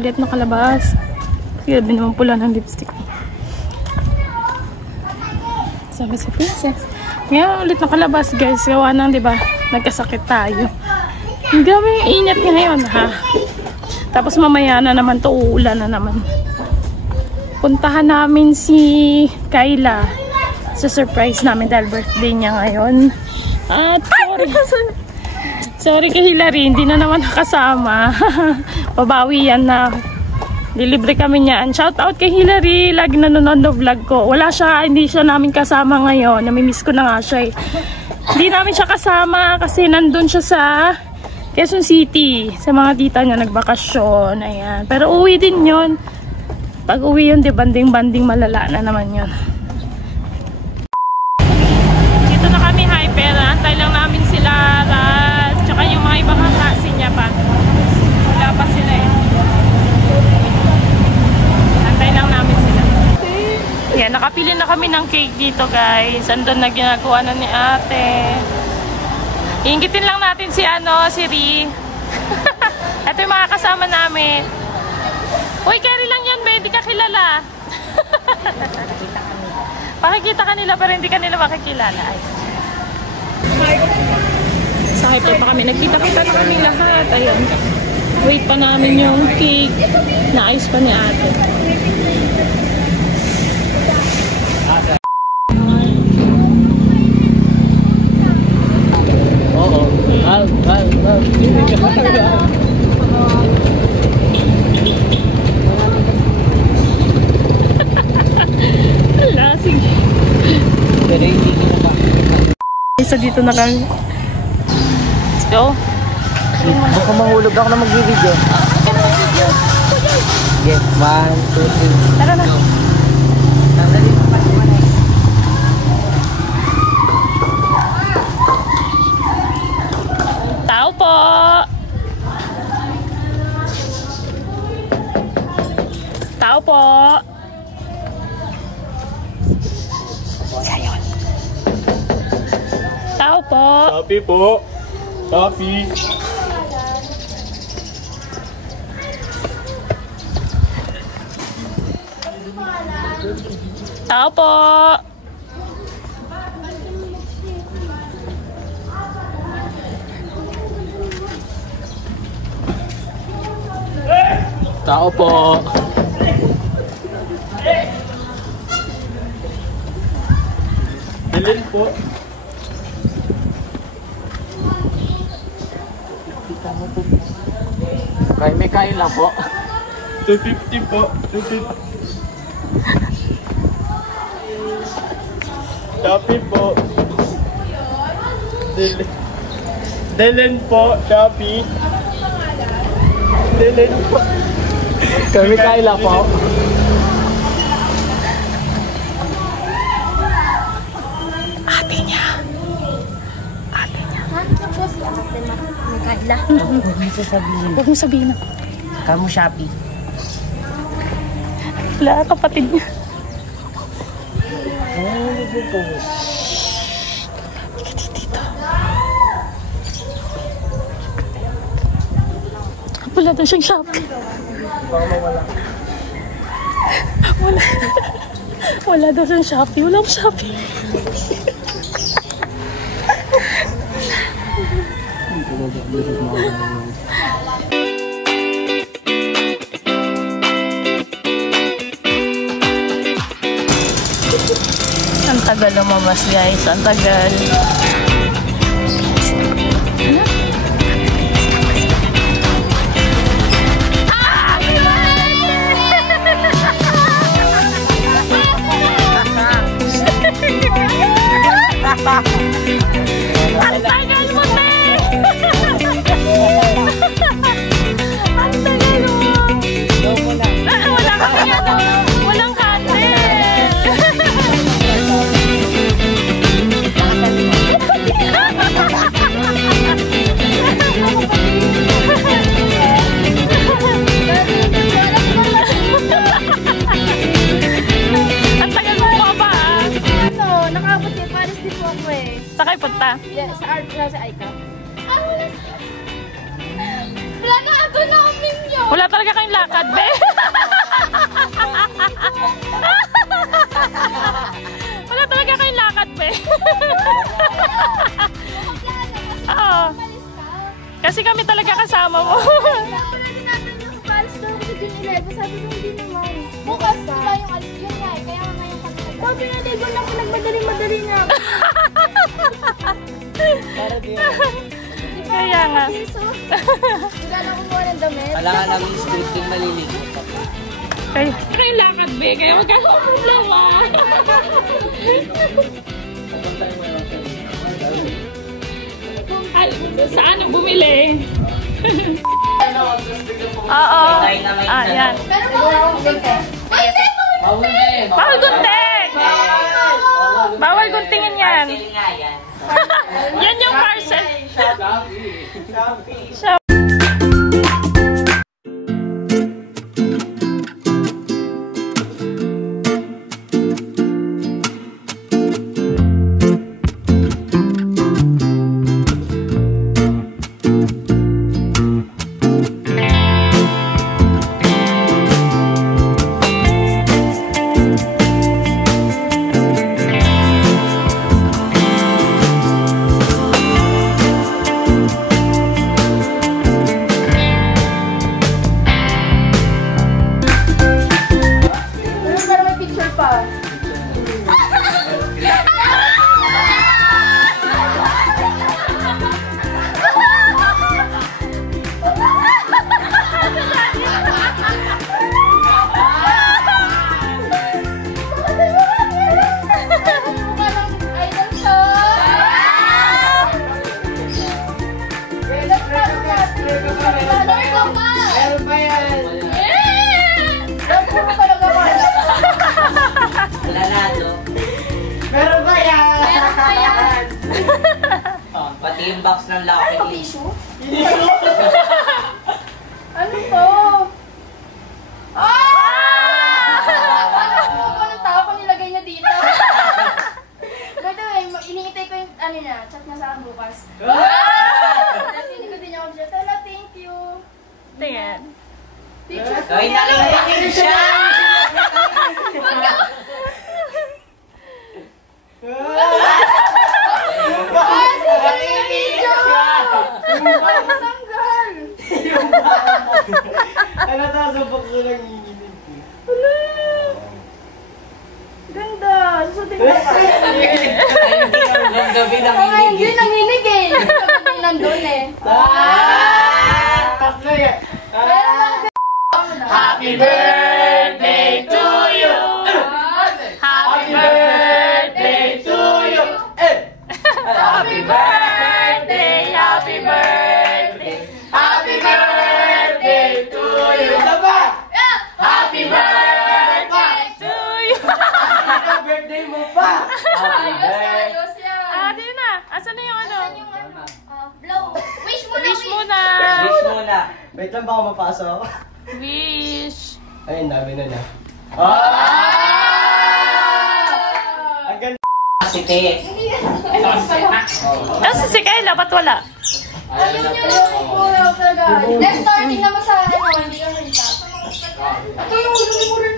Ulit nakalabas. Grabe naman pula ng lipstick. Sabi si Princess. Ngayon ulit nakalabas guys. Gawa ng diba, nagkasakit tayo. Grabe yung init ngayon ha. Tapos mamaya na naman to, uulan na naman. Puntahan namin si Kyla sa surprise namin dahil birthday niya ngayon. At sorry kay Hilary, hindi na naman nakasama. Pabawi yan na. Dilibre kami niyan. Shout out kay Hilary, lagi nanonood ng vlog ko. Wala siya, hindi siya namin kasama ngayon. Namimiss ko na nga siya eh. Hindi namin siya kasama kasi nandun siya sa Quezon City. Sa mga tita niya nagbakasyon. Ayan. Pero uwi din yun. Pag uwi yun, di banding-banding malala na naman yun. Dito na kami hyper. Antay lang namin sila. Tsaka yung mga ibang klase niya pa. Wala pa sila eh. Antay lang namin sila. Yan, nakapili na kami ng cake dito guys. Andun na ginagawa na ni ate. Iingitin lang natin si si Ri. Ito yung mga kasama namin. Uy, carry lang yan, be. Hindi ka kilala. Pakikita kanila pero hindi kanila makikilala. Ay. Sa hyper pa kami. Nagkita-kita na kami lahat. Ayun. Wait pa namin yung cake. Naayos pa ni ate. Oo. Hala, sige. Pero hindi na ba? Isa dito na kami. Let's go. Baka mahulog ako na mag-video. Yes, 1, 2, 3. Tara na. Tao po. Tao po. Sayon. Tao po. Shopee po. Shopee. Tao po. Tao po. Bilhin po. May kain lang po. 250 po. 250. Shopee po. Delen po. Shopee. Delen po. May kain lang po. Ate niya. Ate niya. May kaila. Huwag mo sabihin na. Kamu Shopee. Wala, kapatid niya. Dito. Wala daw siyang Shopee. Wala daw siyang Shopee. Walang Shopee. Ang tagal lumamas guys. Ang tagal. Ang tagal mo, te! Ang tagal mo! Wala kami walang candle! Sa kayo punta? Yeah, sa art sa Aika. Wala na ato namin yun. Wala talaga kayong lakad, be. Wala talaga kayong lakad, be. Oo. Kasi kami talaga kasama mo. Wala din natin yung balis daw kasi June 11. Sabi ko hindi naman. Bukas pa yung alis yun nga eh. Kaya ngayon kami nag- Sabi na ligo na ako nagmadali-madali na. Para di Kaya nga. Wala na kumuha ng damit. Wala ka lang yung scripting maliligo. Kaya yung lakad, be. Kaya wag kang problema. Saan ang bumili? Oo. Yan. Pero bawal yung gunting. Bawal gunting! Bawal guntingin yan. Yan yung parcel. Shopee. Pero may picture pa. Meron pa yan. Wala na to. Meron pa yan. Pati yung box ng Lucky Me. Tissue? Ano to? Anong tao ko nilagay niya dito? By the way, iniintay ko yung ano niya, chat na sa akin bukas. Hindi ko din ako siya. Tala, thank you. Tingnan. Picture ko Gawin na lang yung siya! Tanggal! Ano to? Sabak ko lang iinit. Ganda! Susutin ko pa. Hanggang gabi Hindi nanginig. nanginig eh. Hindi nandun eh. Tatlo yan. Happy birthday to you! Happy birthday to you! Happy birthday! Happy birthday! Happy birthday to you! Happy birthday to you! Birthday mo pa. Ayos yan. Ah, di na. Asan na yung ano? Asan yung ano? Blow. Wish mo na. Wish muna! Wish muna. Wait lang ba ako mapasok? Wish! Ayun, dami na na. Ang ganda. Si Te. Kasi si Kayla, ba't wala? Ayun yung kulang talaga. Next starting naman sa ano, hindi ka kita. Ito yung mura